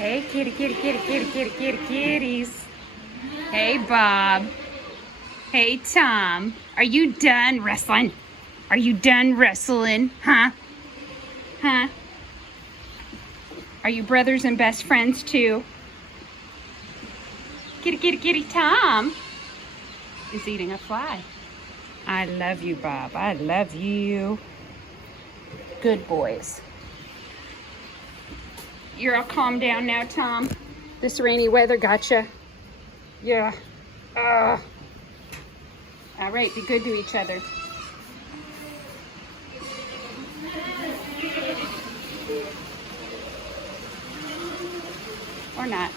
Hey, kitty, kitty, kitty, kitty, kitty, kitty, kitties. Hey, Bob. Hey, Tom. Are you done wrestling? Are you done wrestling? Huh? Huh? Are you brothers and best friends too? Kitty, kitty, kitty, Tom is eating a fly. I love you, Bob. I love you. Good boys. You're all calmed down now, Tom? This rainy weather got you? Yeah. All right, be good to each other. Or not.